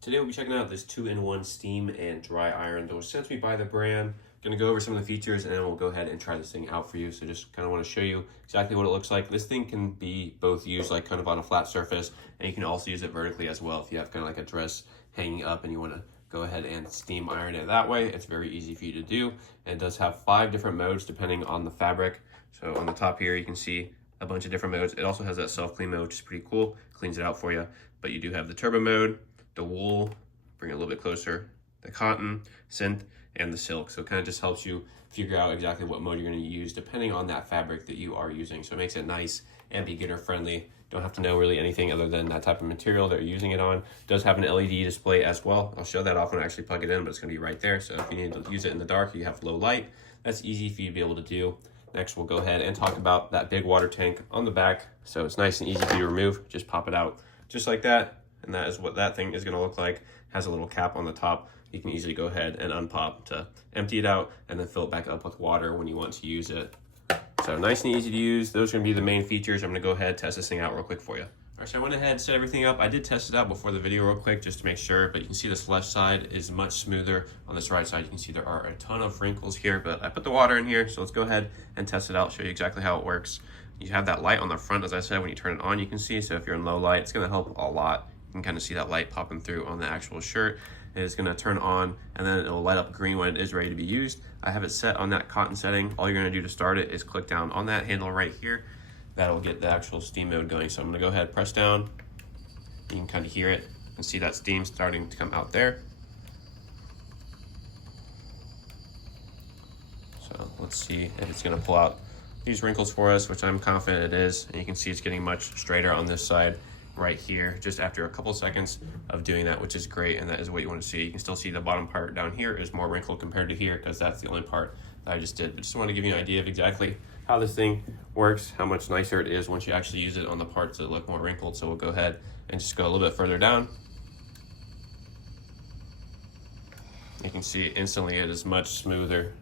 Today we'll be checking out this 2-in-1 steam and dry iron that was sent to me by the brand. Going to go over some of the features and then we'll go ahead and try this thing out for you. So just kind of want to show you exactly what it looks like. This thing can be both used like kind of on a flat surface, and you can also use it vertically as well if you have kind of like a dress hanging up and you want to go ahead and steam iron it that way. It's very easy for you to do, and it does have 5 different modes depending on the fabric. So on the top here you can see a bunch of different modes. It also has that self-clean mode, which is pretty cool. Cleans it out for you. But you do have the turbo mode, the wool, bring it a little bit closer, the cotton, synth, and the silk. So it kind of just helps you figure out exactly what mode you're going to use depending on that fabric that you are using. So it makes it nice and beginner friendly. Don't have to know really anything other than that type of material that you're using it on. It does have an LED display as well. I'll show that off when I actually plug it in, but it's going to be right there. So if you need to use it in the dark, you have low light. That's easy for you to be able to do. Next, we'll go ahead and talk about that big water tank on the back. So it's nice and easy for you to remove. Just pop it out just like that. And that is what that thing is going to look like. Has a little cap on the top. You can easily go ahead and unpop to empty it out and then fill it back up with water when you want to use it. So nice and easy to use. Those are going to be the main features. I'm going to go ahead and test this thing out real quick for you. All right, so I went ahead and set everything up. I did test it out before the video real quick just to make sure, but you can see this left side is much smoother. On this right side, you can see there are a ton of wrinkles here, but I put the water in here, so let's go ahead and test it out, show you exactly how it works. You have that light on the front, as I said, when you turn it on, you can see. So if you're in low light, it's going to help a lot. You can kind of see that light popping through on the actual shirt. It is going to turn on and then it will light up green when it is ready to be used. I have it set on that cotton setting. All you're going to do to start it is click down on that handle right here. That'll get the actual steam mode going. So I'm going to go ahead, press down. You can kind of hear it and see that steam starting to come out there. So let's see if it's going to pull out these wrinkles for us, which I'm confident it is. And you can see it's getting much straighter on this side right here just after a couple seconds of doing that, which is great, and that is what you want to see. You can still see the bottom part down here is more wrinkled compared to here because that's the only part that I just did. But just want to give you an idea of exactly how this thing works, how much nicer it is once you actually use it on the parts that look more wrinkled. So we'll go ahead and just go a little bit further down. You can see instantly it is much smoother,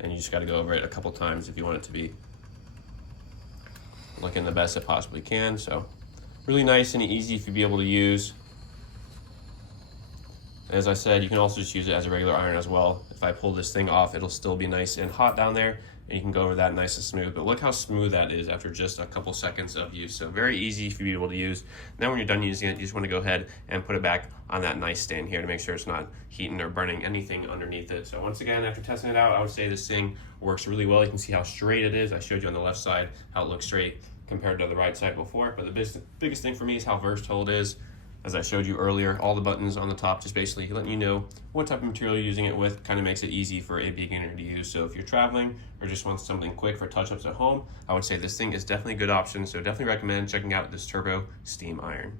and you just got to go over it a couple times if you want it to be looking the best it possibly can. So really nice and easy to be able to use. As I said, you can also just use it as a regular iron as well. If I pull this thing off, it'll still be nice and hot down there, and you can go over that nice and smooth. But look how smooth that is after just a couple seconds of use. So very easy for you to be able to use. Now when you're done using it, you just want to go ahead and put it back on that nice stand here to make sure it's not heating or burning anything underneath it. So once again, after testing it out, I would say this thing works really well. You can see how straight it is. I showed you on the left side how it looks straight compared to the right side before, but the biggest thing for me is how versatile it is. As I showed you earlier, all the buttons on the top just basically letting you know what type of material you're using it with. Kind of makes it easy for a beginner to use. So if you're traveling or just want something quick for touch-ups at home, I would say this thing is definitely a good option. So definitely recommend checking out this Turbo Steam Iron.